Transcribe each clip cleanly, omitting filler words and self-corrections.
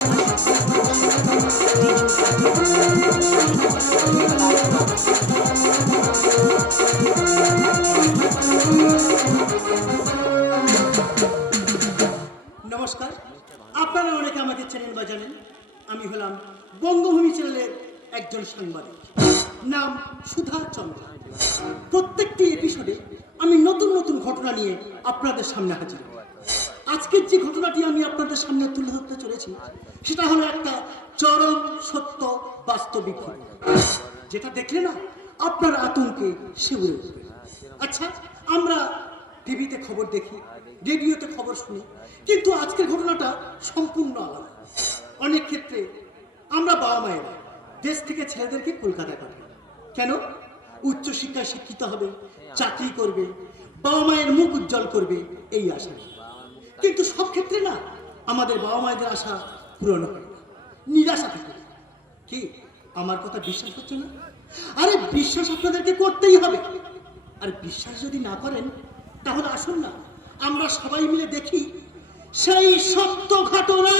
নমস্কার, আপনারা অনেকে আমাকে চেনেন বা জানেন। আমি হলাম বঙ্গভূমি চ্যানেলের একজন সাংবাদিক, নাম সুধা চন্দ্র। প্রত্যেকটি এপিসোডে আমি নতুন নতুন ঘটনা নিয়ে আপনাদের সামনে হাজির। আজকের যে ঘটনাটি আমি আপনাদের সামনে তুলে ধরতে চলেছি সেটা হলো একটা চরম সত্য বাস্তবিক ঘটনা, যেটা দেখলে না আপনার আতঙ্কে শিউরে উঠবে। আচ্ছা, আমরা টিভিতে খবর দেখি, রেডিওতে খবর শুনি, কিন্তু আজকের ঘটনাটা সম্পূর্ণ আলাদা। অনেক ক্ষেত্রে আমরা বাবা মায়েরা দেশ থেকে ছেলেদেরকে কলকাতায় পাঠাই। কেন? উচ্চশিক্ষায় শিক্ষিত হবে, চাকরি করবে, বাবা মায়ের মুখ উজ্জ্বল করবে, এই আশা। কিন্তু সব ক্ষেত্রে না আমাদের বাবা মায়েদের আশা পূরণ হয় না, নিরাশা থাকে। কি আমার কথা বিশ্বাস হচ্ছে না? আরে বিশ্বাস আপনাদেরকে করতেই হবে। আর বিশ্বাস যদি না করেন তাহলে আসুন না আমরা সবাই মিলে দেখি সেই সত্য ঘটনা।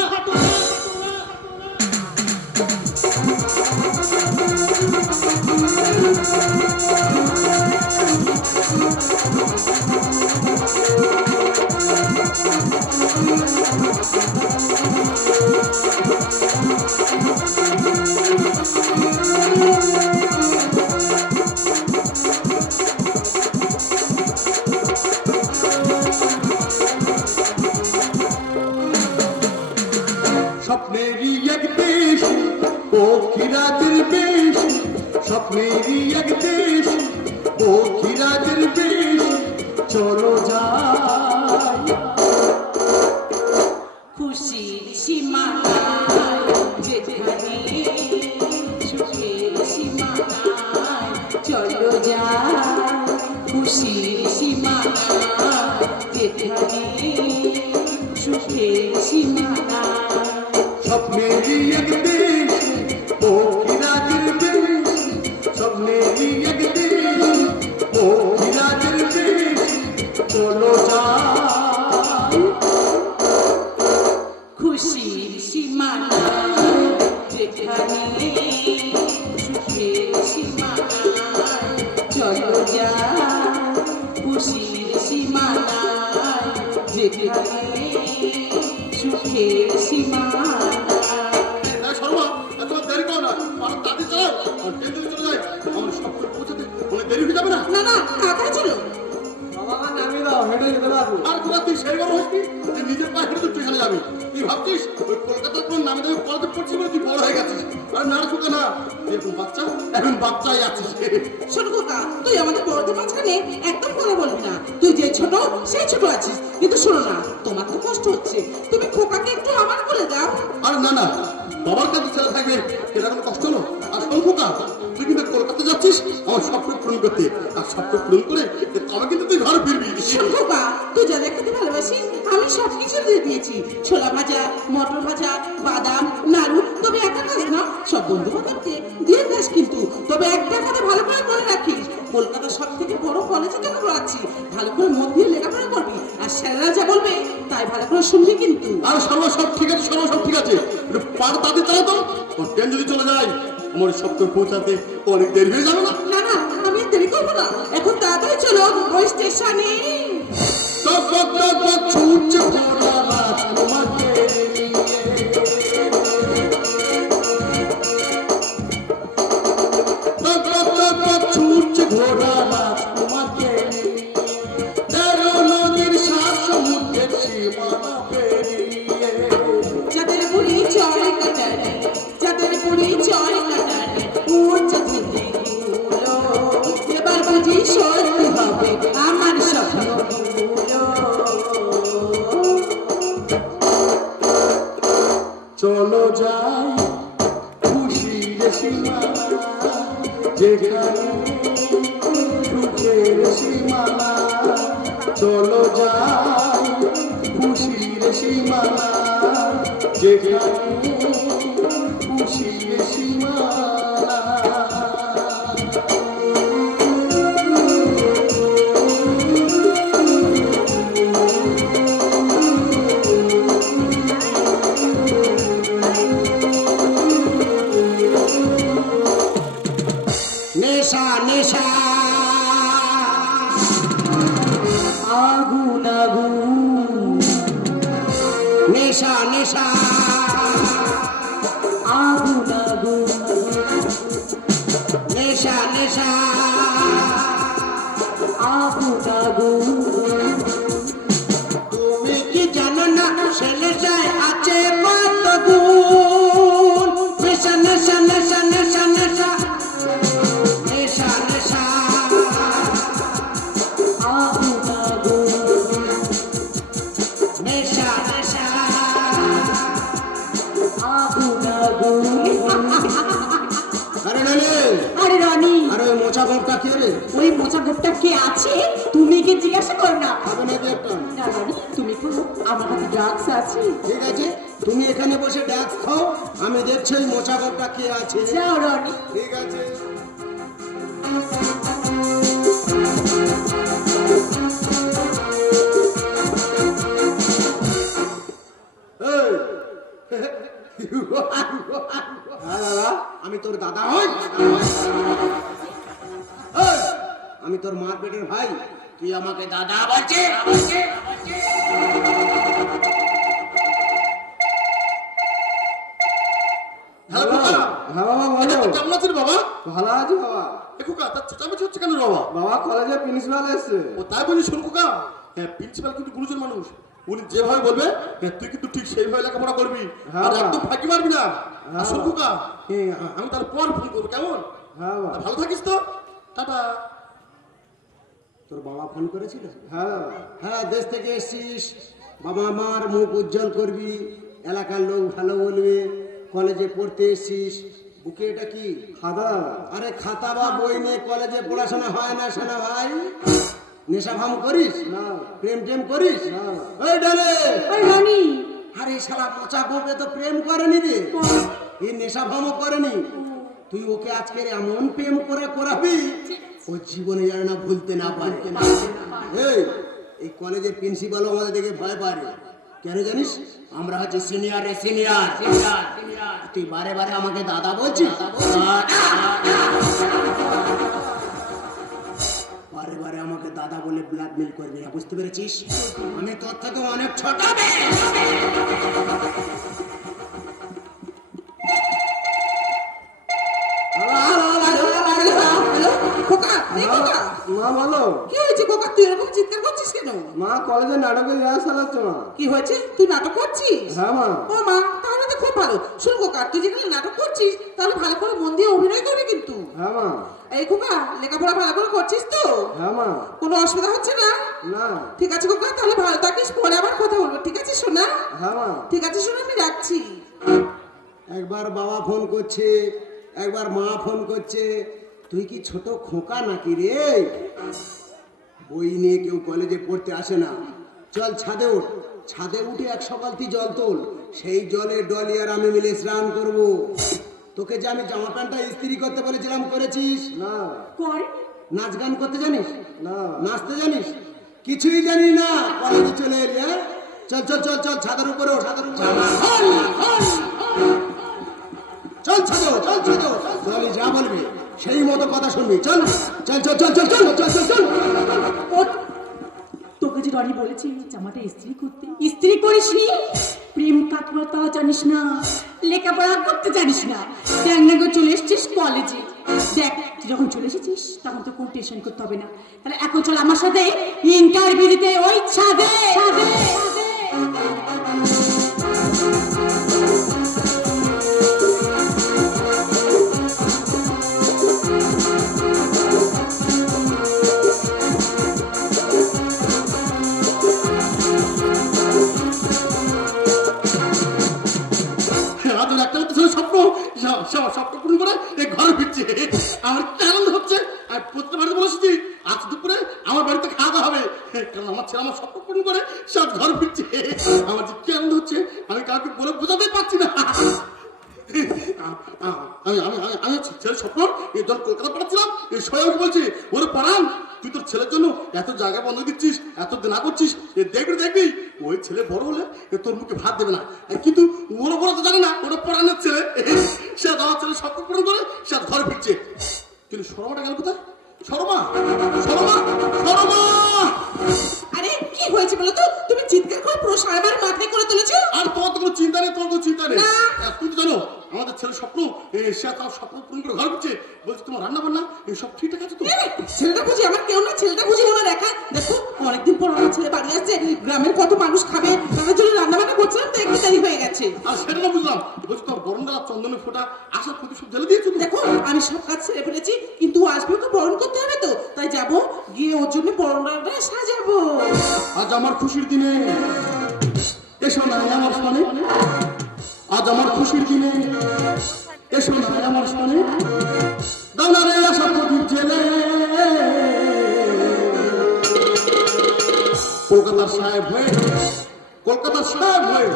স্বপ্নেরই এক দেশ পক্ষীরাজের বেশ, স্বপ্নেরই এক দেশ পক্ষীরাজের বেশ, চলো যাই খুশির সীমানায়, যেখানে সুখের সীমানায়, চলো যাই খুশির সীমানায়, যেখানে সুখের সীমানায়। স্বপ্নেরই এক দেশ পক্ষীরাজের বেশ, স্বপ্নেরই এক দেশ পক্ষীরাজের বেশ, চলো যাই খুশির সীমানায়, যেখানে সুখের সীমানায়, চলো যাই খুশির সীমানায়, যেখানে সুখের সীমানায়। শর্মা, এত দেরি করো না, আর তাড়াতাড়ি চালাও, আর ট্রেন যদি চলে যায় আমার সব পৌঁছাতে অনেক দেরি হয়ে যাবে না? না না, তাড়াতাড়ি চলো। আর তোরা তুই সেই বড় হসবি যে নিজের পায়ে হেঁটে তুই স্টেশনে যাবি? তুই ভাবছিস ওই কলকাতার কোন নামে দামে কলেজে পড়ছিস বলে তুই বড় হয়ে গেছিস? আর না ছোট না, তুই এখন বাচ্চা, এখন বাচ্চাই আছিস। ছোট খোকা, তুই আমাদের বড়দের মাঝখানে একদম কথা বলবি না। তুই যে ছোট সেই ছোট আছিস। কিন্তু শোনো না, তোমার তো কষ্ট হচ্ছে, তুমি খোকাকে একটু আমার করে দাও। আর না না, বাবার কাছে ছেলে থাকবে এটা কোনো কষ্ট হলো? আর শোন খোকা, তুই কিন্তু কলকাতা যাচ্ছিস আমার স্বপ্ন পূরণ করতে, আর স্বপ্ন পূরণ করে তবে কিন্তু তুই ঘরে ফিরবি। শোন খোকা, তুই যা দেখতে ভালোবাসিস আমি সব কিছু দিয়ে দিয়েছি। ছোলা ভাজা, মটর ভাজা, বাদাম, নাড়ু। তবে একটা কাজ না, সব বন্ধু বান্ধবকে দিয়ে দিস কিন্তু। তবে একটা কথা ভালো করে মনে রাখিস, কলকাতার সব থেকে বড় কলেজে কেন পড়াচ্ছি, ভালো করে মন দিয়ে লেখাপড়া করবি। আর স্যারেরা যা বলবে তাই ভালো করে শুনবি কিন্তু। আর সর্ব সব ঠিক আছে, সর্ব সব ঠিক আছে, একটু পার তাতে চালা তো, ওর ট্রেন যদি চলে যায় আমার সপ্তাহ পৌঁছাতে অনেক দেরি হয়ে যাবে না? না না, আমি আর দেরি করবো না, এখন তাড়াতাড়ি চলো ওই স্টেশনে। টক টক টক টক ছুটছে ঘোড়া রাজকুমারকে নিয়ে। টক টক টক টক ছুটছে ঘোড়া রাজকুমারকে নিয়ে। 13 নদীর 7 সমুদ্রের সীমানা পেরিয়ে। যাদের পরিচয় কাটারে, যাদের পরিচয় কাটারে, উচ্চ থেকে গুলো, এবার বুঝি সত্যি হবে আমার স্বপ্নগুলো। চলো যাই খুশির সীমানা, যেখানে সুখের সীমানা, চলো যাই খুশির সীমানা, যেখানে খুশির সীমানা। আগুন আগুন। আরে নানি, আরে রনি, আরে ওই মোচা গোপটা কে রে? ওই মোচা গোপটা কে আছে তুমি কি জিজ্ঞাসা করো না। খাবে না একটা? না রনি, তুমি খাও, আমার কাছে ড্রাগস আছে। ঠিক আছে, তুমি এখানে বসে ড্যাক্স খাও, আমি দেখছি ওই মোচা গোপটা কে আছে। যাও রনি। ঠিক আছে। এই, হ্যাঁ দাদা, আমি তোর দাদা হই। এই, আমি তোর মার পেটের ভাই, তুই আমাকে দাদা বলছিস? হ্যালো বাবা। হ্যাঁ বাবা বলো। কেমন আছেন বাবা? ভালো আছি বাবা। খোকা তার চেঁচামেচি হচ্ছে কেন রে বাবা? বাবা কলেজে প্রিন্সিপাল এসছে। ও তাই বলি শোন খোকা, হ্যাঁ প্রিন্সিপাল কিন্তু গুরুজন মানুষ, উনি যেভাবে বলবে হ্যাঁ তুই কিন্তু ঠিক সেইভাবে লেখাপড়া করবি, হ্যাঁ আর বাবা। একদম ফাঁকি মারবি না। হ্যাঁ আর শোন বাবা। খোকা, আমি তার পর ফোন করবো কেমন? হ্যাঁ বাবা। ভালো থাকিস তো, টাটা। তোর বাবা ফোন করেছিল? হ্যাঁ হ্যাঁ, দেশ থেকে এসছিস, বাবা মার মুখ উজ্জ্বল করবি, এলাকার লোক ভালো বলবে, কলেজে পড়তে এসছিস, বুকে এটা কি? খাতা। আরে খাতা বা বই নিয়ে কলেজে পড়াশোনা হয় না শোনা ভাই? নেশা ভাম করিস? না। প্রেম টেম করিস? না। ওই ডালে, ওই রনি, আরে শালা পচা গোপে তো প্রেম করেনি রে, এই নেশা ভামও করেনি। তুই ওকে আজকের এমন প্রেম করাবি ও জীবনে যেন না ভুলতে না পারে। এই কলেজের প্রিন্সিপালও আমাদের দেখে ভয় পারে, কেন জানিস? আমরা হচ্ছে সিনিয়র রে, সিনিয়র। তুই বারে বারে আমাকে দাদা বলছিস, বারে বারে আমাকে দাদা বলে ব্ল্যাকমেল করবি না, বুঝতে পেরেছিস? আমি তোর থেকে অনেক ছোট। হ্যালো খোকা, এই খোকা, মা বলো। কি হয়েছে খোকা, তুই এরকম চিৎকার করছিস কেন? মা কলেজে নাটকের রিহার্সাল হচ্ছে মা। কি হয়েছে, তুই নাটক করছিস? হ্যাঁ মা। ও মা, তাহলে তো খুব ভালো। শোন খোকা, তুই যেখানে নাটক করছিস তাহলে ভালো করে মন দিয়ে অভিনয় করবি কিন্তু। হ্যাঁ মা। এই খোকা, লেখাপড়া ভালো করে করছিস তো? হ্যাঁ মা। কোনো অসুবিধা হচ্ছে না? না। ঠিক আছে খোকা, তাহলে ভালো থাকিস, পরে আবার কথা বলবো, ঠিক আছে সোনা? হ্যাঁ মা। ঠিক আছে সোনা, আমি রাখছি। একবার বাবা ফোন করছে, একবার মা ফোন করছে, তুই কি ছোট খোকা নাকি রে? বই নিয়ে কেউ কলেজে পড়তে আসে না, চল ছাদে উঠ, ছাদে উঠে এক সকালতি জল তোল, সেই জলে ডলি আর আমি মিলে স্নান করব। তোকে যে আমি জামা প্যান্টটা ইস্ত্রি করতে বলেছিলাম, করেছিস? না। কর। নাচ গান করতে জানিস? না। নাচতে জানিস? কিছুই জানি না, কলেজে চলে এলি? হ্যাঁ চল চল চল চল, ছাদের উপরে ওঠ, ছাদের উপরে চল, ছাদে ওঠ, চল ছাদে ওঠ। ডলি যা বলবে সেই মতো কথা শুনবি, চল চল চল চল চল চল চল চল চল। ওঠ। তোকে যে রনি বলেছি জামাটা ইস্ত্রি করতে, ইস্ত্রি করিসনি? প্রেম কাতরতা জানিস না, লেখাপড়া করতে জানিস না, ট্যাংনাগো চলে এসছিস কলেজে। দেখ, তুই যখন চলে এসেছিস তখন তো কোনো টেনশন করতে হবে না। তাহলে এখন চল আমার সাথে ইন্টারভিউ দিতে ওই ছাদে। রাতের একটা হচ্ছে ছিল স্বপ্ন, স্বপ্ন পূরণ করে এই ঘরে ফিরছে, আমার কি আনন্দ হচ্ছে। আর প্রত্যেক বাড়িতে বলেছি আজ দুপুরে আমার বাড়িতে খাওয়া দাওয়া হবে, কারণ আমার ছেলে আমার স্বপ্ন পূরণ করে সব ঘর ফিরছে। আমার যে কি আনন্দ হচ্ছে আমি কাউকে বলে বোঝাতে পারছি না। আমি আমি আমি আমি ছেলের স্বপ্ন এই জল কলকাতা পাঠাচ্ছিলাম, এই সবাইকে বলছি ওরে পড়ান, তুই তোর ছেলের জন্য এত জায়গা বন্ধ দিচ্ছিস, এত না করছিস, দেখবি দেখবি ওই ছেলে বড় হলে তোর মুখে ভাত দেবে না। কিন্তু ওরা বড় তো জানে না ওরা পড়ানোর ছেলে, সে আমার ছেলে স্বপ্ন পূরণ করে সে ঘরে ফিরছে। কিন্তু শর্মাটা গেল কোথায়? শর্মা, শর্মা, শর্মা! আরে কি হয়েছে বলো তো, তুমি চিৎকার করে পুরো সারাবার মাথায় করে তুলেছো। আর তোমার তো কোনো চিন্তা নেই, তোমার কোনো চিন্তা নেই। না। তুমি তো জানো আমাদের ছেলের স্বপ্ন, সে তার স্বপ্ন পূরণ করে ঘর ফিরছে। বলছি তোমার রান্না বান্না সব ঠিকঠাক আছে তো? ছেলেটা বুঝি আমার কেউ না, ছেলেটা বুঝি ওনার একা। দেখো অনেকদিন পর আমার ছেলে বাড়ি আসছে, গ্রামের কত মানুষ খাবে, তাদের জন্য রান্না বান্না করছিলাম তো একটু দেরি হয়ে গেছে। আর সেটা না বুঝলাম, বলছি তোমার গরম ডালা চন্দনের ফোঁটা আসার প্রতি সব ঢেলে দিয়েছো তো? দেখো আমি সব কাজ ছেড়ে ফেলেছি, কিন্তু ও আসবে, ওকে বরণ করতে হবে তো, তাই যাবো গিয়ে ওর জন্য বরণটা সাজাবো। আজ আমার খুশির দিনে এসো না আমার ফোনে, আজ আমার খুশির দিনে এসো না আমার সামনে দানারে আসা প্রদীপ জেলে কলকাতার সাহেব হয়ে কলকাতার সাহেব হয়ে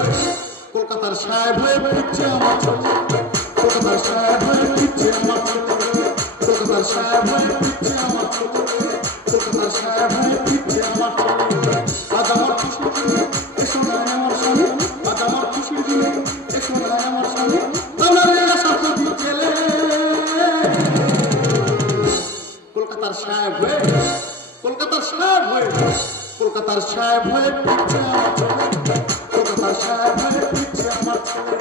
কলকাতার সাহেব হয়ে ফিরছে আমার ছোট কলকাতার সাহেব হয়ে ফিরছে আমার ছোট কলকাতার সাহেব হয়ে ফিরছে আমার ছোট কলকাতার সাহেব হয়ে ফিরছে আমার ছোট আজ আমার খুশির দিনে এসো না আমার সামনে আজ আমার খুশির দিনে এসো না আমার সামনে দানারে আসা প্রদীপ জেলে কলকাতার সাহেব হয়ে কলকাতার সাহেব হয়ে কলকাতার সাহেব হয়ে ফিরছে আমার ছোট কলকাতার সাহেব হয়ে ফিরছে আমার ছোট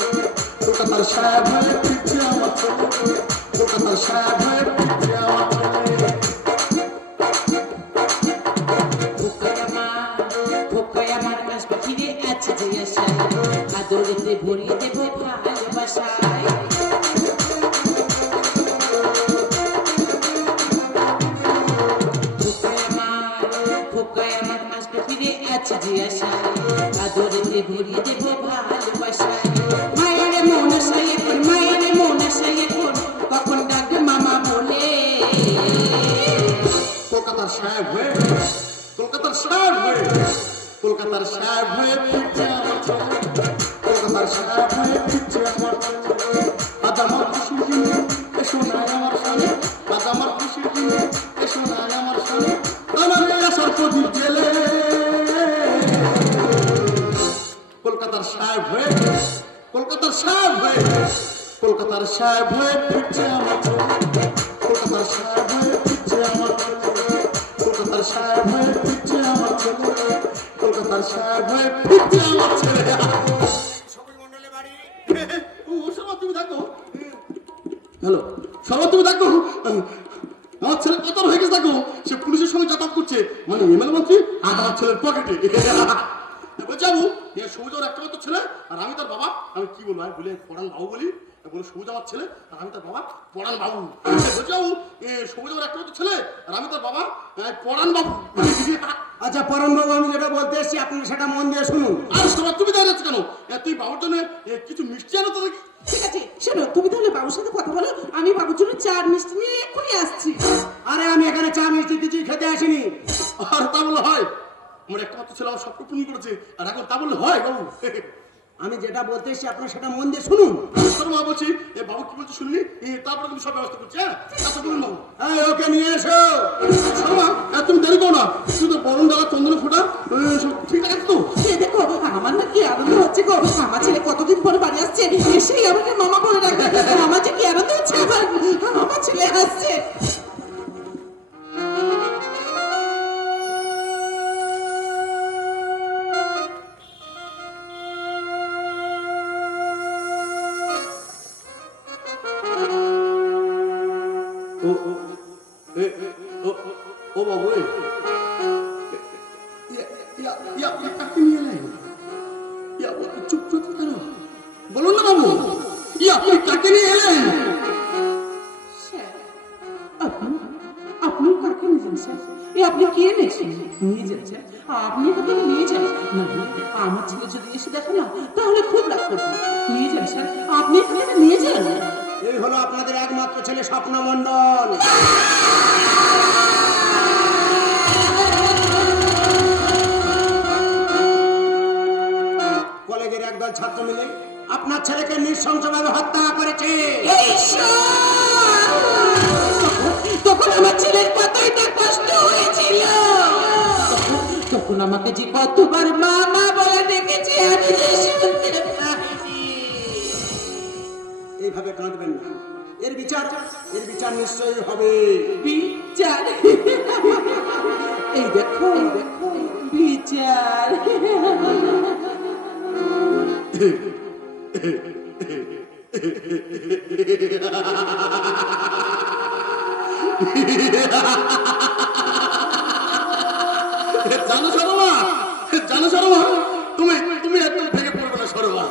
কলকাতার সাহেব হয়ে ফিরছে আমার ছোট কলকাতার সাহেব হয়ে ফিরছে আমার ছোট খোকায় আমার আসবে ফিরে আছে যে আশায় আদরেতে ভরিয়ে দেব ভালোবাসায় খোকায় আমার আসবে ফিরে আছে যে আশায় আদরেতে ভরিয়ে দেব ভালোবাসায় মায়ের মন আশায় এখন মায়ের মন আশায় এখন কখন ডাকবে মামা বলে কলকাতার সাহেব হয়ে কলকাতার সাহেব হয়ে কলকাতার সাহেব হয়ে ফিরছে আমার ছোট কলকাতার সাহেব হয়ে ফিরছে আমার ছোট আজ আমার খুশির দিনে এসো না আমার সামনে আজ আমার খুশির দিনে এসো না আমার সামনে দানারে আসার প্রদীপ জেলে কলকাতার সাহেব হয়ে কলকাতার সাহেব হয়ে কলকাতার সাহেব হয়ে ফিরছে আমার ছোট কলকাতার সাহেব হয়ে ফিরছে আমার ছোট কলকাতার সাহেব হয়ে ফিরছে আমার ছোট কলকাতার সাহেব হয়ে ফিরছে আমার ছেলে ও সবাই তুমি দেখো হ্যালো সবাই তুমি দেখো আমার ছেলে কত হয়ে গেছে দেখো সে পুলিশের সঙ্গে যাতায়াত করছে মানে এমএলএ মন্ত্রী আর আমার ছেলের পকেটে যাবো সবুজ একটা মাত্র ছেলে আর আমি তার বাবা আমি কি বলবো আমি বলে পড়ান বাবু বলি বলে সবুজ আমার ছেলে আর আমি তার বাবা পড়ান বাবু যাবো সবুজ আমার একটা মাত্র ছেলে আর আমি তার বাবা পড়ান বাবু আচ্ছা পরমবাবু, আমি যেটা বলতে এসেছি আপনি সেটা মন দিয়ে শুনুন। আর সবাই তুমি দাঁড়িয়ে আছো কেন তুই বাবুর জন্য কিছু মিষ্টি আনো তো দেখি। ঠিক আছে শোনো, তুমি তাহলে বাবুর সাথে কথা বলো, আমি বাবুর জন্য চা মিষ্টি নিয়ে এক্ষুনি আসছি। আরে আমি এখানে চা মিষ্টি কিছুই খেতে আসিনি। আর তা বললে হয়? আমার একটা মাত্র ছেলে আমার সব পূরণ করেছে আর এখন তা বললে হয় বাবু? আমি যেটা বলতে এসেছি আপনার সেটা মন দিয়ে শুনুন। মা বলছি বাবু কি বলছি শুনলি, তারপরে তুমি সব ব্যবস্থা করছি। হ্যাঁ আচ্ছা বলুন বাবু। ওকে নিয়ে এসো। শর্মা তুমি দেরি করো না, শুধু বরণ ডালা চন্দনে ফোটা ঠিকঠাক আছে তো? দেখো আমার না কি আনন্দ হচ্ছে গো, আমার ছেলে কতদিন পরে বাড়ি আসছে, এসেই আমাকে মামা বলে ডাকবে। আমার যে কি আনন্দ হচ্ছে, আমার ছেলে আসছে। ও বাবু কাকে নিয়ে এলেন? চুপ চুপ কেন বলুন না বাবু, আপনি কাকে নিয়ে এলেন? আপনি কাকে নিয়ে যান স্যার? আপনি কে এনেছেন? নিয়ে যান স্যার, আপনি এখান থেকে নিয়ে যান। না আমার ছেলে যদি এসে দেখে না তাহলে খুব রাগ করবে। নিয়ে যান স্যার, আপনি এখান থেকে নিয়ে যান। এই হলো আপনাদের একমাত্র ছেলে স্বপ্ন মণ্ডল। কলেজের একদল ছাত্র মিলে আপনার ছেলেকে নৃশংসভাবে হত্যা করেছে। তখন আমার ছেলের কতটা কষ্ট হয়েছিল, তখন আমাকে যে কতবার মা মা বলে ডেকেছে আমি যে শুনতে পাইনি। এইভাবে কাঁদবেন না, এর বিচার নিশ্চয়ই হবে। বিচার? এই দেখো বিচার। জানো শর্মা, জানো শর্মা, তুমি একদম ভেঙে পড়বে না শর্মা,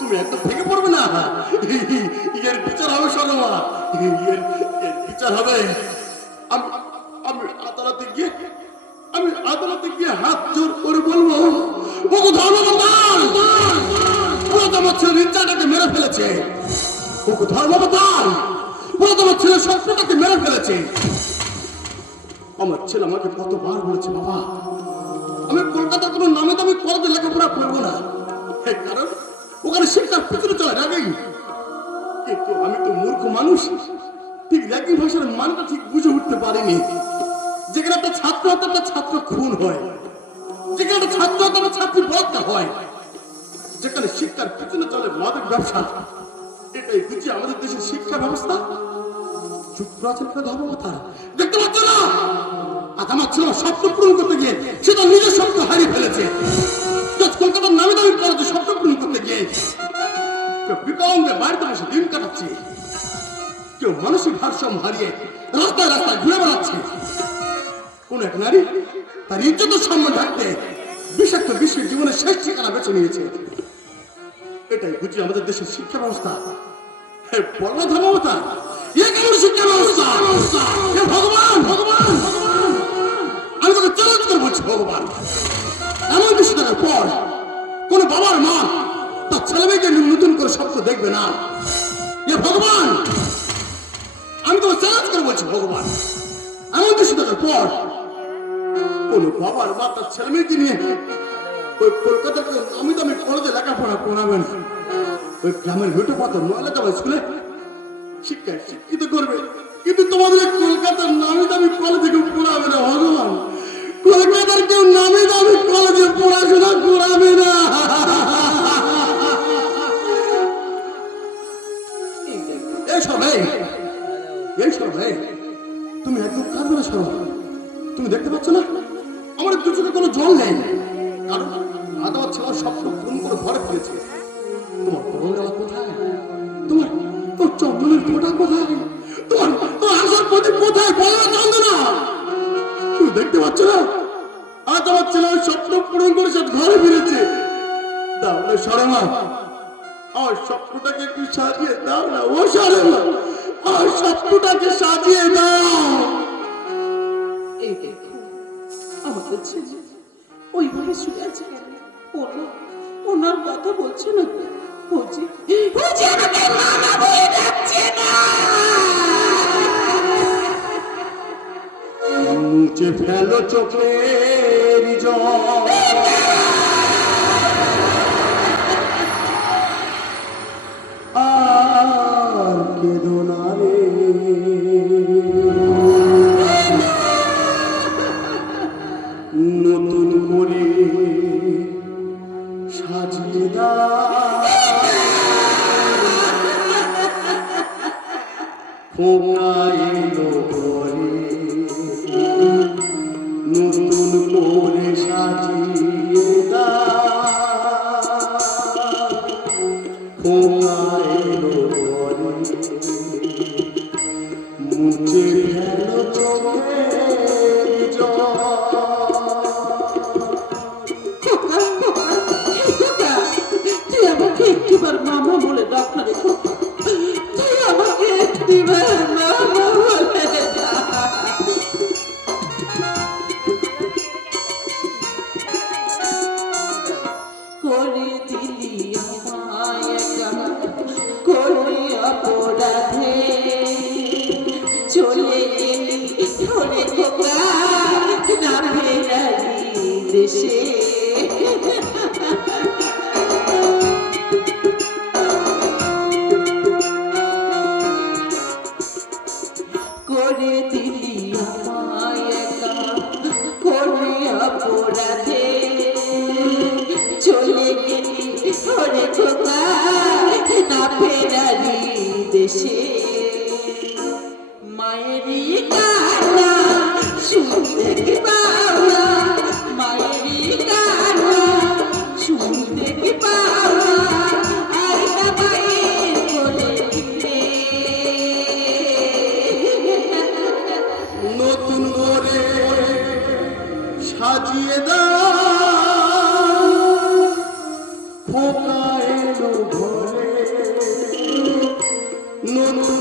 তুমি একদম ভেঙে পড়বে না। এর বিচার হবে শর্মা, এর বিচার হবে। আমি আদালতে গিয়ে হাত জোর করে বলবো ওগো ধর্মবতার ওরা তোমার ছেলের ইচ্ছাটাকে মেরে ফেলেছে। ওগো ধর্মবতার ওরা তোমার ছেলের স্বপ্নটাকে মেরে ফেলেছে। আমার ছেলে আমাকে কতবার বলেছে, বাবা আমি কলকাতার কোনো নামে দামি কলেজে লেখাপড়া করবো না, কারণ ওখানে শিক্ষার পিছনে চলে রাগেই। কিন্তু আমি তো মূর্খ মানুষ, ঠিক একই ভাষার মানটা ঠিক বুঝে উঠতে পারিনি। যেখানে একটা ছাত্র হতে একটা ছাত্র খুন হয়, যেখানে একটা ছাত্র হতে একটা ছাত্রী বলাৎকার হয়, যেখানে শিক্ষার পিছনে চলে মাদক ব্যবসা, এটাই বুঝি আমাদের দেশের শিক্ষা ব্যবস্থা। যুক্তরাজ্যের ধর্মকথা দেখতে পাচ্ছ না? আজ আমার ছেলে স্বপ্ন পূরণ করতে গিয়ে সে তার নিজের স্বপ্ন হারিয়ে ফেলেছে। কলকাতার নামে দামি কলেজে স্বপ্ন পূরণ করতে গিয়ে কেউ বিকলাঙ্গের বাড়িতে বসে দিন কাটাচ্ছে, কেউ মানসিক ভারসাম্য হারিয়ে রাস্তায় রাস্তায় ঘুরে বেড়াচ্ছে। কোন এক নারী তার ইজ্জতের সম্মান রাখতে বিষাক্ত বিশ্বের জীবনের শেষ ঠিকানা বেছে নিয়েছে। এটাই বুঝি আমাদের দেশের শিক্ষা ব্যবস্থা। বড় ধর্মতা এ কেমন শিক্ষা ব্যবস্থা? হে ভগবান, ভগবান, ভগবান, আমি তোকে চ্যালেঞ্জ করে বলছি, ভগবান এমন বিষয়টার পর কোন বাবার মা তার ছেলে মেয়েকে নতুন করে স্বপ্ন দেখবে না। এ ভগবান, আমি তোকে চ্যালেঞ্জ করে বলছি, ভগবান এমন বিষয়টার পর কোন বাবার মা তার ছেলে মেয়েকে নিয়ে ওই কলকাতাকে আমি তো কলেজে লেখাপড়া করাবেন, ওই গ্রামের ভেটো পাথর ময়লা যাবে স্কুলে শিক্ষায় শিক্ষিত করবে, কিন্তু তোমাদের কলকাতার নামি দামি কলেজে কেউ পড়াবে না। ভগবান, কলকাতার কেউ নামি দামি কলেজে পড়াশোনা করাবে না। তুমি একদম কাঁদবে না সরো। তুমি দেখতে পাচ্ছ না আমার দু চোখে কোনো জল নেই, কারণ আজ আমার ছেলের স্বপ্ন পূরণ করে ঘরে ফিরেছে। তোমার করোনা কোথায়? তোমার তোর চন্দনের ফোঁটা কোথায়? তোমার তোর আসার প্রতি কোথায়? বলো চন্দনা, তুমি দেখতে পাচ্ছ না আজ আমার ছেলে স্বপ্ন পূরণ করে সে ঘরে ফিরেছে। তাহলে সরমা আমার স্বপ্নটাকে একটু সাজিয়ে দাও না। ও সরমা, আমার স্বপ্নটাকে সাজিয়ে দাও। এই দেখো আমাদের ছেলে ওইভাবে শুয়ে আছে কেন? ওনার কথা বলছে না, বলছে আমাকে মামা বলে ডাকছে না। মুছে ফেলো চোখের জল, আর কেঁদো না রে। নতুন করে সাজিয়ে দাও খোকা এলো ঘরে, নতুন করে সাজিয়ে দাও খোকা এলো ঘরে, মুছে ফেলো চোখের জল। তুই আমাকে একটিবার মামা বলে ডাক না রে খোকা, তুই আমাকে একটিবার মামা বলে ডাক। করে দিলি আমায় একা, করে অপরাধে চলে গেলি ধরে খোকা না ফেরালি দেশে। করে দিলি আমায় একা, করে অপরাধে চলে গেলি ধরে খোকা না ফেরালি দেশে। মায়েরই কান্না শুনতে কি পাওয়া, মায়েরই কান্না শুনতে কি পাওয়া, আর না মায়ের কোলে ফিরে। নতুন করে সাজিয়ে দাও খোকা এলো ঘরে, নতুন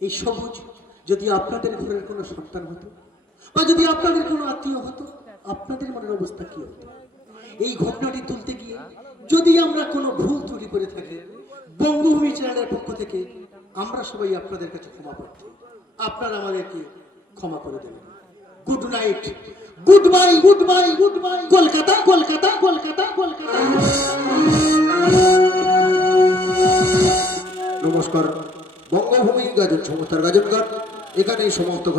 এই সবুজ যদি আপনাদের ঘরের কোনো সন্তান হতো বা যদি আপনাদের কোনো আত্মীয় হতো, আপনাদের মনের অবস্থা কি হতো? এই ঘটনাটি তুলতে গিয়ে যদি আমরা কোনো ভুল ত্রুটি করে থাকি, বঙ্গভূমি চ্যানেলের পক্ষ থেকে আমরা সবাই আপনাদের কাছে ক্ষমা প্রার্থী। আপনারা আমাদেরকে ক্ষমা করে দেবেন। Good night, good bye, good bye, good bye. Kolkata, Kolkata, Kolkata, Kolkata. নমস্কার, বঙ্গভূমি গাজন সংস্থার গাজনগার এখানে সমাপ্ত ঘটে।